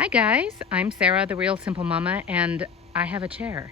Hi guys, I'm Sarah, the Real Simple Mama, and I have a chair.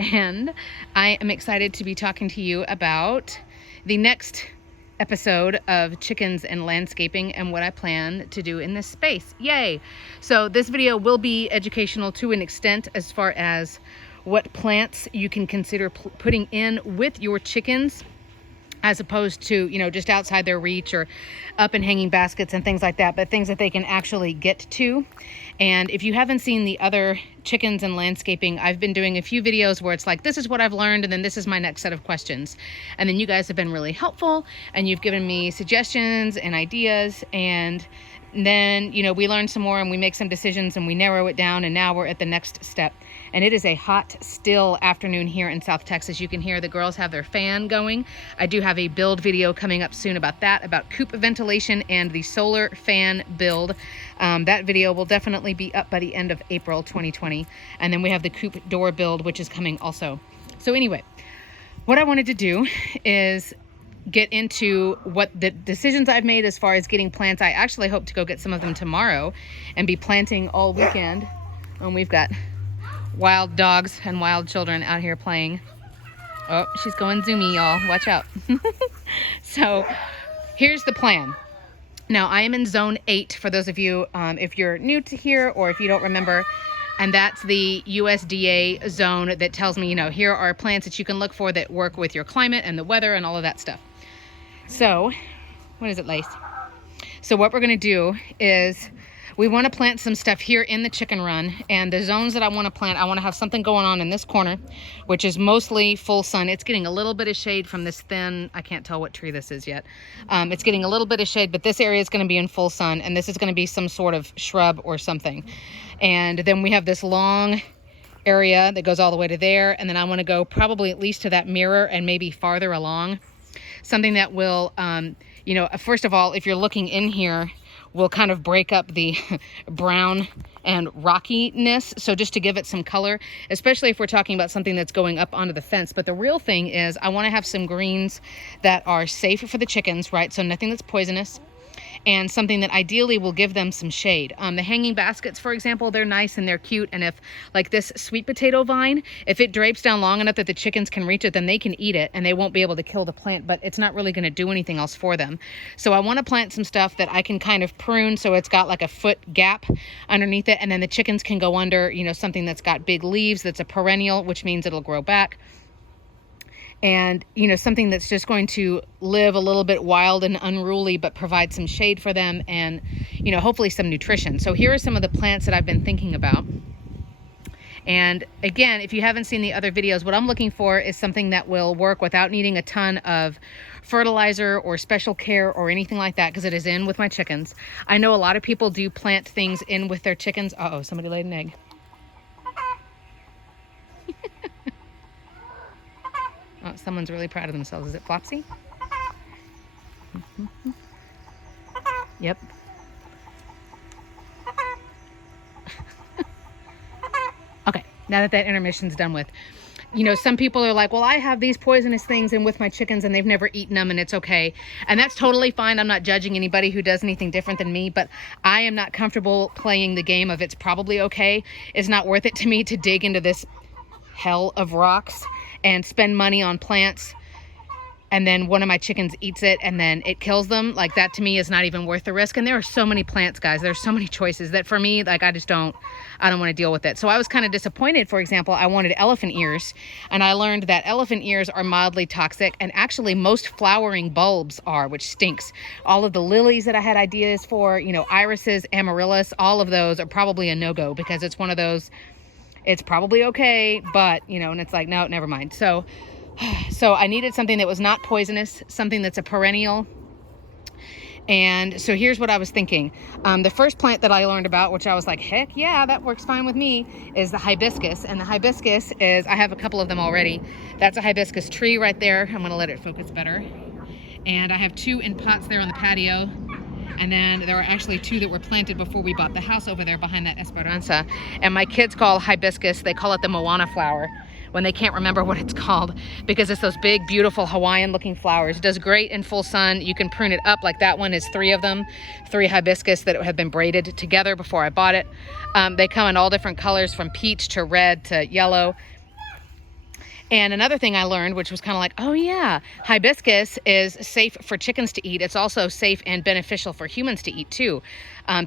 And I am excited to be talking to you about the next episode of Chickens and Landscaping and what I plan to do in this space. Yay! So this video will be educational to an extent as far as what plants you can consider putting in with your chickens, as opposed to, just outside their reach or up in hanging baskets and things like that, but things that they can actually get to. And if you haven't seen the other Chickens and Landscaping, I've been doing a few videos where it's like, this is what I've learned, and then this is my next set of questions. And then you guys have been really helpful, and you've given me suggestions and ideas, and then, we learn some more and we make some decisions and we narrow it down, and now we're at the next step. And it is a hot, still afternoon here in South Texas. You can hear the girls have their fan going. I do have a build video coming up soon about that, about coop ventilation and the solar fan build. That video will definitely be up by the end of April 2020. And then we have the coop door build, which is coming also. So anyway, what I wanted to do is get into what the decisions I've made as far as getting plants. I actually hope to go get some of them tomorrow and be planting all weekend. And we've got wild dogs and wild children out here playing. Oh, she's going zoomy, y'all. Watch out. So here's the plan. Now, I am in zone 8 for those of you, if you're new to here or if you don't remember. And that's the USDA zone that tells me, here are plants that you can look for that work with your climate and the weather and all of that stuff. So, what is it, Lace? So what we're going to do is we want to plant some stuff here in the chicken run, and the zones that I want to plant, I want to have something going on in this corner, which is mostly full sun. It's getting a little bit of shade from this thin, I can't tell what tree this is yet. It's getting a little bit of shade, but this area is going to be in full sun, and this is going to be some sort of shrub or something. And then we have this long area that goes all the way to there, and then I want to go probably at least to that mirror and maybe farther along. Something that will, first of all, if you're looking in here, will kind of break up the brown and rockiness. So just to give it some color, especially if we're talking about something that's going up onto the fence. But the real thing is I want to have some greens that are safe for the chickens, right? So nothing that's poisonous, and something that ideally will give them some shade. The hanging baskets, for example, they're nice and they're cute. And if, like this sweet potato vine, if it drapes down long enough that the chickens can reach it, then they can eat it and they won't be able to kill the plant, but it's not really going to do anything else for them. So I want to plant some stuff that I can kind of prune so it's got like a foot gap underneath it, and then the chickens can go under, something that's got big leaves, that's a perennial, which means it'll grow back. And, something that's just going to live a little bit wild and unruly, but provide some shade for them and, hopefully some nutrition. So here are some of the plants that I've been thinking about. And again, if you haven't seen the other videos, what I'm looking for is something that will work without needing a ton of fertilizer or special care or anything like that, because it is in with my chickens. I know a lot of people do plant things in with their chickens. Uh-oh, somebody laid an egg. Oh, someone's really proud of themselves. Is it Flopsy? Yep. Okay, now that intermission's done with. Some people are like, well, I have these poisonous things in with my chickens and they've never eaten them and it's okay. And that's totally fine. I'm not judging anybody who does anything different than me, but I am not comfortable playing the game of it's probably okay. It's not worth it to me to dig into this hell of rocks and spend money on plants, and then one of my chickens eats it and then it kills them. Like, that to me is not even worth the risk. And there are so many plants, guys. There's so many choices that for me, like, I don't want to deal with it. So I was kind of disappointed. For example, I wanted elephant ears, and I learned that elephant ears are mildly toxic, and actually most flowering bulbs are, which stinks. All of the lilies that I had ideas for, irises, amaryllis, all of those are probably a no-go, because it's one of those, it's probably okay, but, and it's like, no, never mind. So I needed something that was not poisonous, something that's a perennial. And so here's what I was thinking. The first plant that I learned about, which I was like, heck yeah, that works fine with me, is the hibiscus. And the hibiscus is, I have a couple of them already. That's a hibiscus tree right there. I'm going to let it focus better. And I have 2 in pots there on the patio. And then there are actually 2 that were planted before we bought the house over there behind that Esperanza. And my kids call hibiscus, they call it the Moana flower. when they can't remember what it's called, because it's those big, beautiful Hawaiian looking flowers. It does great in full sun. You can prune it up, like that one is 3 of them, 3 hibiscus that have been braided together before I bought it. They come in all different colors, from peach to red to yellow. And another thing I learned, which was kind of like, oh yeah, hibiscus is safe for chickens to eat. It's also safe and beneficial for humans to eat too.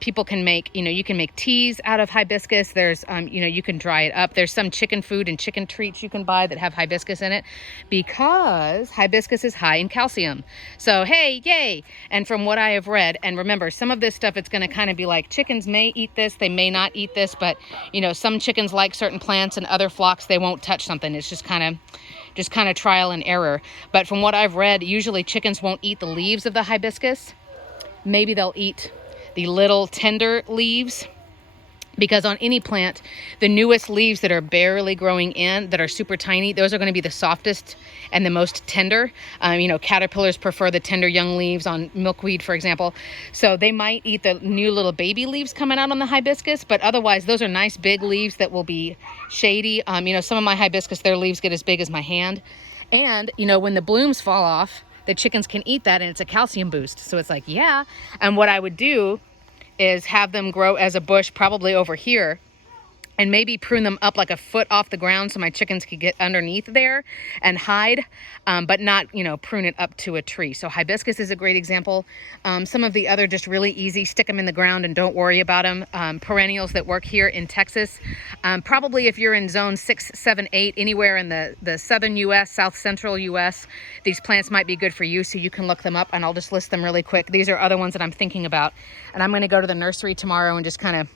People can make, you can make teas out of hibiscus. There's, you can dry it up. There's some chicken food and chicken treats you can buy that have hibiscus in it, because hibiscus is high in calcium. So, hey, yay. And from what I have read, and remember, some of this stuff, it's going to kind of be like, chickens may eat this, they may not eat this, but some chickens like certain plants, and other flocks, they won't touch something. It's just kind of trial and error. But from what I've read, usually chickens won't eat the leaves of the hibiscus. Maybe they'll eat the little tender leaves, because on any plant, the newest leaves that are barely growing in, that are super tiny, those are going to be the softest and the most tender. Caterpillars prefer the tender young leaves on milkweed, for example. So they might eat the new little baby leaves coming out on the hibiscus, but otherwise those are nice big leaves that will be shady. Some of my hibiscus, their leaves get as big as my hand. And, when the blooms fall off, the chickens can eat that, and it's a calcium boost. So it's like, yeah. And what I would do is have them grow as a bush, probably over here, and maybe prune them up like a foot off the ground so my chickens could get underneath there and hide, but not, prune it up to a tree. So hibiscus is a great example. Some of the other just really easy, stick them in the ground and don't worry about them. Perennials that work here in Texas. Probably if you're in zone 6, 7, 8, anywhere in the southern U.S., south central U.S., these plants might be good for you, so you can look them up, and I'll just list them really quick. These are other ones that I'm thinking about, and I'm going to go to the nursery tomorrow and just kind of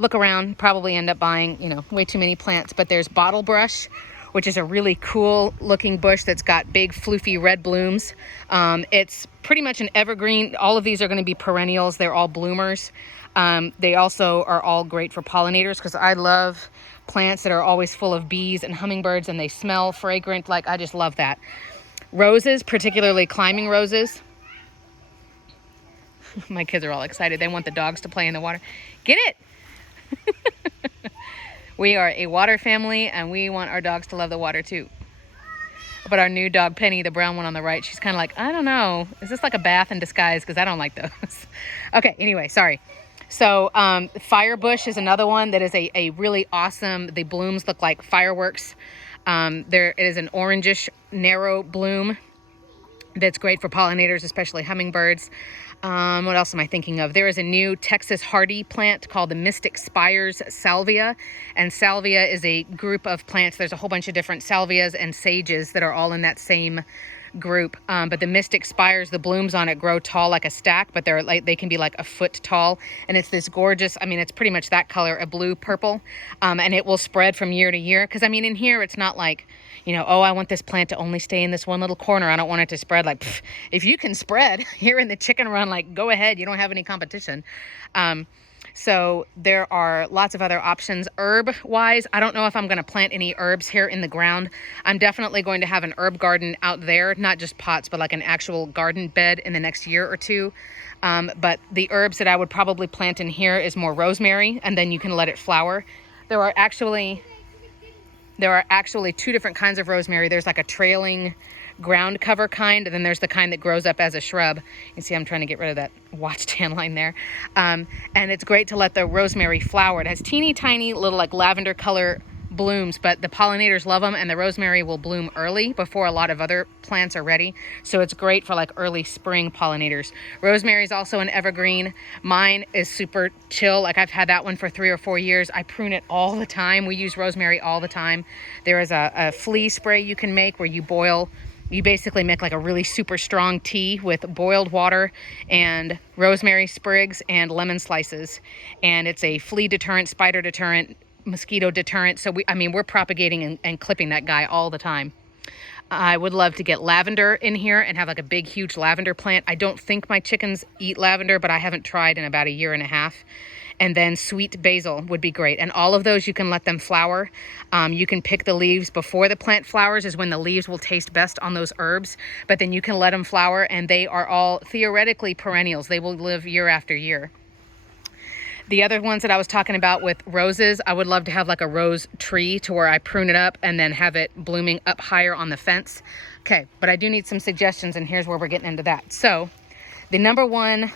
look around, probably end up buying, way too many plants. But there's bottle brush, which is a really cool looking bush that's got big floofy red blooms. It's pretty much an evergreen. All of these are going to be perennials. They're all bloomers. They also are all great for pollinators, because I love plants that are always full of bees and hummingbirds, and they smell fragrant. I just love that. Roses, particularly climbing roses. My kids are all excited. They want the dogs to play in the water. Get it! We are a water family, and we want our dogs to love the water too. But our new dog, Penny, the brown one on the right, she's kind of like, I don't know. Is this like a bath in disguise? Because I don't like those. Okay, anyway, sorry. So firebush is another one that is a really awesome, the blooms look like fireworks. There is an orangish narrow bloom that's great for pollinators, especially hummingbirds. What else am I thinking of? There is a new Texas hardy plant called the Mystic Spires salvia. And salvia is a group of plants. There's a whole bunch of different salvias and sages that are all in that same group. But the Mystic Spires, the blooms on it grow tall like a stack, but they can be like a foot tall. And it's this gorgeous, it's pretty much that color, a blue purple. And it will spread from year to year. Because in here, it's not like, oh, I want this plant to only stay in this one little corner. I don't want it to spread. If you can spread here in the chicken run, go ahead. You don't have any competition. So there are lots of other options. Herb-wise, I don't know if I'm going to plant any herbs here in the ground. I'm definitely going to have an herb garden out there, not just pots, but like an actual garden bed in the next year or two. But the herbs that I would probably plant in here is more rosemary, and then you can let it flower. There are actually 2 different kinds of rosemary. There's like a trailing ground cover kind, and then there's the kind that grows up as a shrub. You see, I'm trying to get rid of that watchstand line there. And it's great to let the rosemary flower. It has teeny tiny little lavender color blooms, but the pollinators love them, and the rosemary will bloom early before a lot of other plants are ready. So it's great for early spring pollinators. Rosemary is also an evergreen. Mine is super chill. I've had that one for 3 or 4 years. I prune it all the time. We use rosemary all the time. There is a flea spray you can make where you basically make a really super strong tea with boiled water and rosemary sprigs and lemon slices. And it's a flea deterrent, spider deterrent, mosquito deterrent. So we're propagating and clipping that guy all the time. I would love to get lavender in here and have a big, huge lavender plant. I don't think my chickens eat lavender, but I haven't tried in about 1.5 years. And then sweet basil would be great. And all of those, you can let them flower. You can pick the leaves before the plant flowers, is when the leaves will taste best on those herbs. But then you can let them flower, and they are all theoretically perennials. They will live year after year. The other ones that I was talking about with roses, I would love to have like a rose tree to where I prune it up and then have it blooming up higher on the fence. Okay, but I do need some suggestions, and here's where we're getting into that. So the number one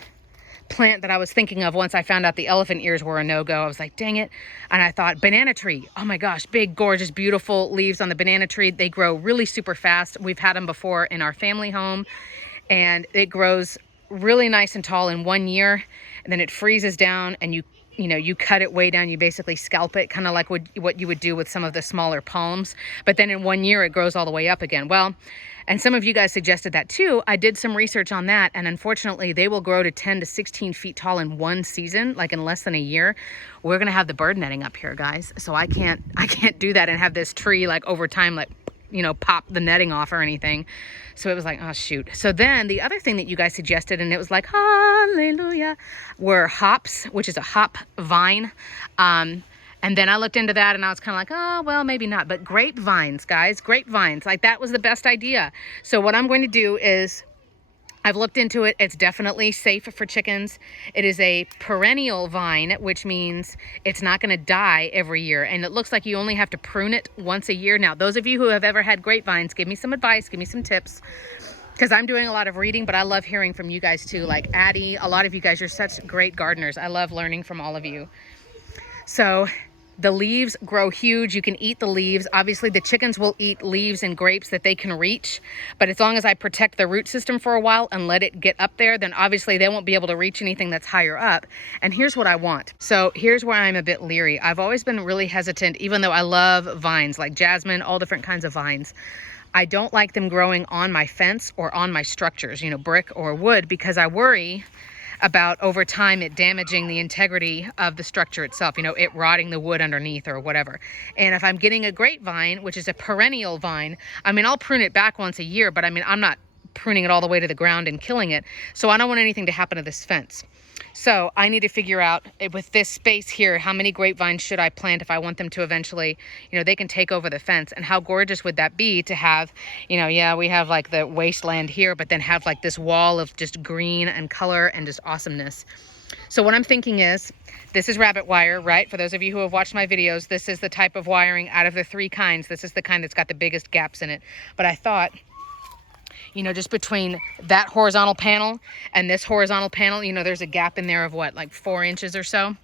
plant that I was thinking of once I found out the elephant ears were a no-go, I was like, dang it. And I thought, banana tree. Oh my gosh, big, gorgeous, beautiful leaves on the banana tree. They grow really super fast. We've had them before in our family home, and it grows really nice and tall in 1 year, and then it freezes down, and you cut it way down. You basically scalp it, kind of like what you would do with some of the smaller palms. But then in 1 year, it grows all the way up again. Well, and some of you guys suggested that too. I did some research on that, and unfortunately, they will grow to 10 to 16 feet tall in one season, like in less than a year. We're gonna have the bird netting up here, guys. So I can't do that and have this tree like over time, like, pop the netting off or anything. So it was like, oh shoot. So then the other thing that you guys suggested, and it was like, hallelujah, were hops, which is a hop vine. And then I looked into that, and I was kind of like, oh, well, maybe not. But grapevines, guys, grapevines, like that was the best idea. So what I'm going to do is, I've looked into it. It's definitely safe for chickens. It is a perennial vine, which means it's not going to die every year. And it looks like you only have to prune it once a year. Now, those of you who have ever had grapevines, give me some advice, give me some tips, because I'm doing a lot of reading, but I love hearing from you guys too. Like Addie, a lot of you guys, you're such great gardeners. I love learning from all of you. So the leaves grow huge. You can eat the leaves. Obviously, the chickens will eat leaves and grapes that they can reach. But as long as I protect the root system for a while and let it get up there, then obviously they won't be able to reach anything that's higher up. And here's what I want. So here's where I'm a bit leery. I've always been really hesitant, even though I love vines, like jasmine, all different kinds of vines. I don't like them growing on my fence or on my structures, brick or wood, because I worry about over time it damaging the integrity of the structure itself, it rotting the wood underneath or whatever. And if I'm getting a grapevine, which is a perennial vine, I'll prune it back once a year, but I'm not pruning it all the way to the ground and killing it. So I don't want anything to happen to this fence. So I need to figure out, with this space here, how many grapevines should I plant if I want them to eventually, they can take over the fence. And how gorgeous would that be to have, yeah, we have like the wasteland here, but then have like this wall of just green and color and just awesomeness. So what I'm thinking is, this is rabbit wire, right? For those of you who have watched my videos, this is the type of wiring out of the 3 kinds. This is the kind that's got the biggest gaps in it. But I thought, just between that horizontal panel and this horizontal panel, there's a gap in there of what, like 4 inches or so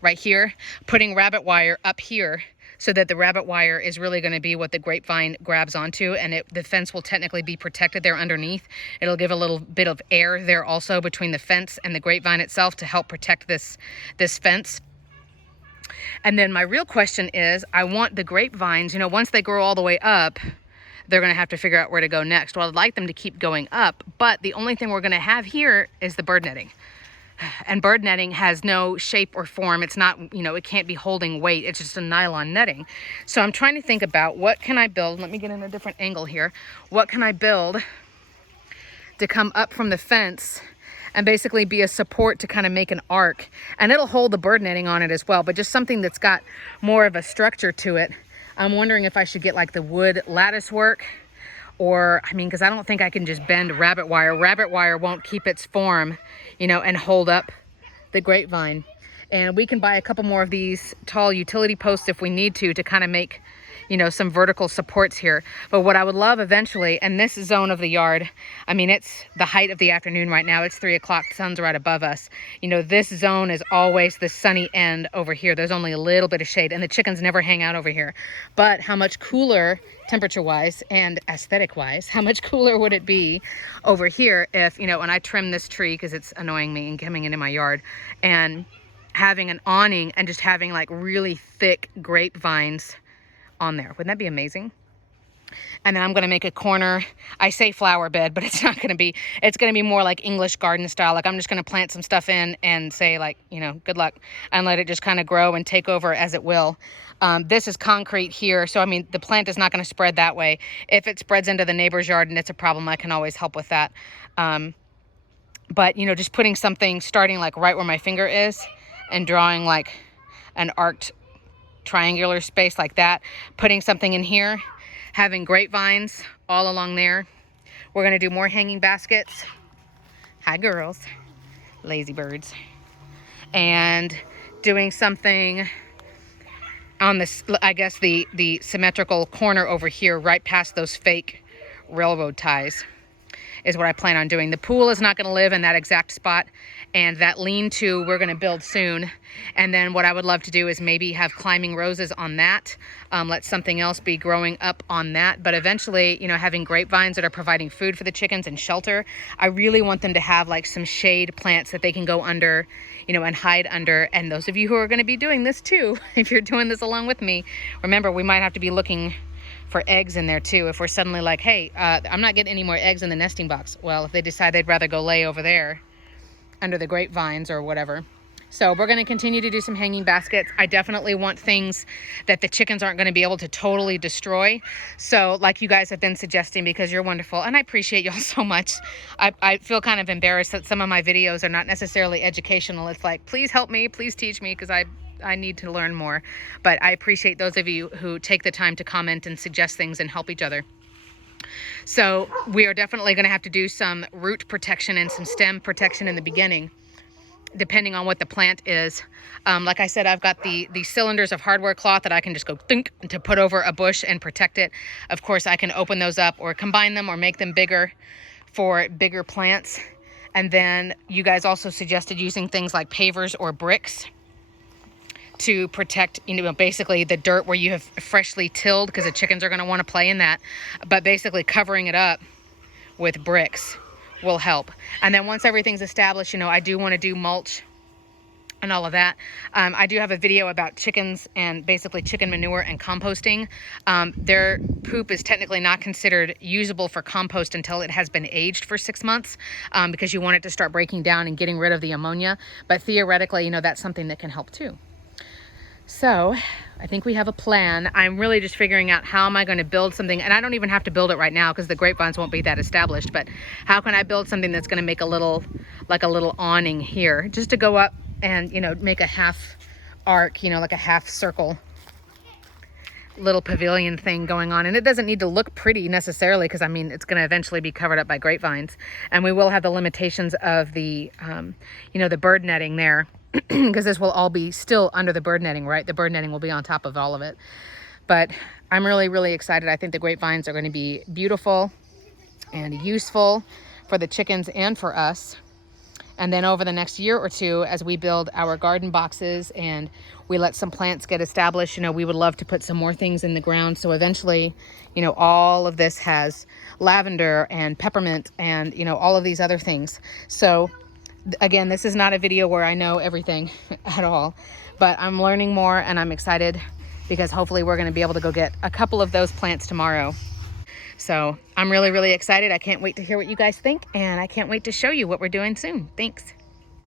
right here, putting rabbit wire up here so that the rabbit wire is really going to be what the grapevine grabs onto, and the fence will technically be protected there underneath. It'll give a little bit of air there also between the fence and the grapevine itself to help protect this fence. And then my real question is, I want the grapevines, once they grow all the way up, they're going to have to figure out where to go next. Well, I'd like them to keep going up, but the only thing we're going to have here is the bird netting. And bird netting has no shape or form. It's not, it can't be holding weight. It's just a nylon netting. So I'm trying to think about, what can I build? Let me get in a different angle here. What can I build to come up from the fence and basically be a support to kind of make an arc? And it'll hold the bird netting on it as well, but just something that's got more of a structure to it. I'm wondering if I should get like the wood lattice work, or, because I don't think I can just bend rabbit wire. Rabbit wire won't keep its form, and hold up the grapevine. And we can buy a couple more of these tall utility posts if we need to kind of make, some vertical supports here. But what I would love eventually, and this zone of the yard, it's the height of the afternoon right now. It's 3 o'clock, the sun's right above us. This zone is always the sunny end over here. There's only a little bit of shade, and the chickens never hang out over here. But how much cooler, temperature-wise and aesthetic-wise, how much cooler would it be over here if, when I trim this tree, because it's annoying me and coming into my yard, and having an awning and just having like really thick grapevines on there. Wouldn't that be amazing? And then I'm going to make a corner. I say flower bed, but it's not going to be, it's going to be more like English garden style. Like I'm just going to plant some stuff in and say like, good luck, and let it just kind of grow and take over as it will. This is concrete here. So, the plant is not going to spread that way. If it spreads into the neighbor's yard and it's a problem, I can always help with that. But, just putting something starting like right where my finger is and drawing like an arced triangular space like that, putting something in here, having grapevines all along there. We're going to do more hanging baskets. Hi girls, lazy birds. And doing something on this, I guess the symmetrical corner over here, right past those fake railroad ties, is what I plan on doing. The pool is not going to live in that exact spot, and that lean-to we're going to build soon. And then what I would love to do is maybe have climbing roses on that, let something else be growing up on that. But eventually, you know, having grapevines that are providing food for the chickens and shelter, I really want them to have like some shade plants that they can go under, you know, and hide under. And those of you who are going to be doing this too, if you're doing this along with me, remember, we might have to be looking for eggs in there too. If we're suddenly like, hey, I'm not getting any more eggs in the nesting box. Well, if they decide they'd rather go lay over there under the grapevines or whatever. So we're going to continue to do some hanging baskets. I definitely want things that the chickens aren't going to be able to totally destroy. So like you guys have been suggesting, because you're wonderful and I appreciate y'all so much. I feel kind of embarrassed that some of my videos are not necessarily educational. It's like, please help me, please teach me, because I need to learn more. But I appreciate those of you who take the time to comment and suggest things and help each other. So we are definitely going to have to do some root protection and some stem protection in the beginning, depending on what the plant is. Like I said, I've got the cylinders of hardware cloth that I can just go thunk to put over a bush and protect it. Of course, I can open those up or combine them or make them bigger for bigger plants. And then you guys also suggested using things like pavers or bricks to protect, you know, basically the dirt where you have freshly tilled, because the chickens are going to want to play in that. But basically covering it up with bricks will help. And then once everything's established, you know, I do want to do mulch and all of that. I do have a video about chickens and basically chicken manure and composting. Their poop is technically not considered usable for compost until it has been aged for 6 months, because you want it to start breaking down and getting rid of the ammonia. But theoretically, you know, that's something that can help too. So I think we have a plan. I'm really just figuring out how am I going to build something, and I don't even have to build it right now because the grapevines won't be that established, but how can I build something that's going to make a little, like a little awning here, just to go up and, you know, make a half arc, you know, like a half circle little pavilion thing going on. And it doesn't need to look pretty necessarily, because I mean, it's going to eventually be covered up by grapevines, and we will have the limitations of the, you know, the bird netting there. Because this will all be still under the bird netting, right? The bird netting will be on top of all of it. But I'm really, really excited. I think the grapevines are going to be beautiful and useful for the chickens and for us. And then over the next year or two, as we build our garden boxes and we let some plants get established, you know, we would love to put some more things in the ground. So eventually, you know, all of this has lavender and peppermint and, you know, all of these other things. So again, this is not a video where I know everything at all, but I'm learning more and I'm excited because hopefully we're going to be able to go get a couple of those plants tomorrow. So I'm really, really excited. I can't wait to hear what you guys think, and I can't wait to show you what we're doing soon. Thanks.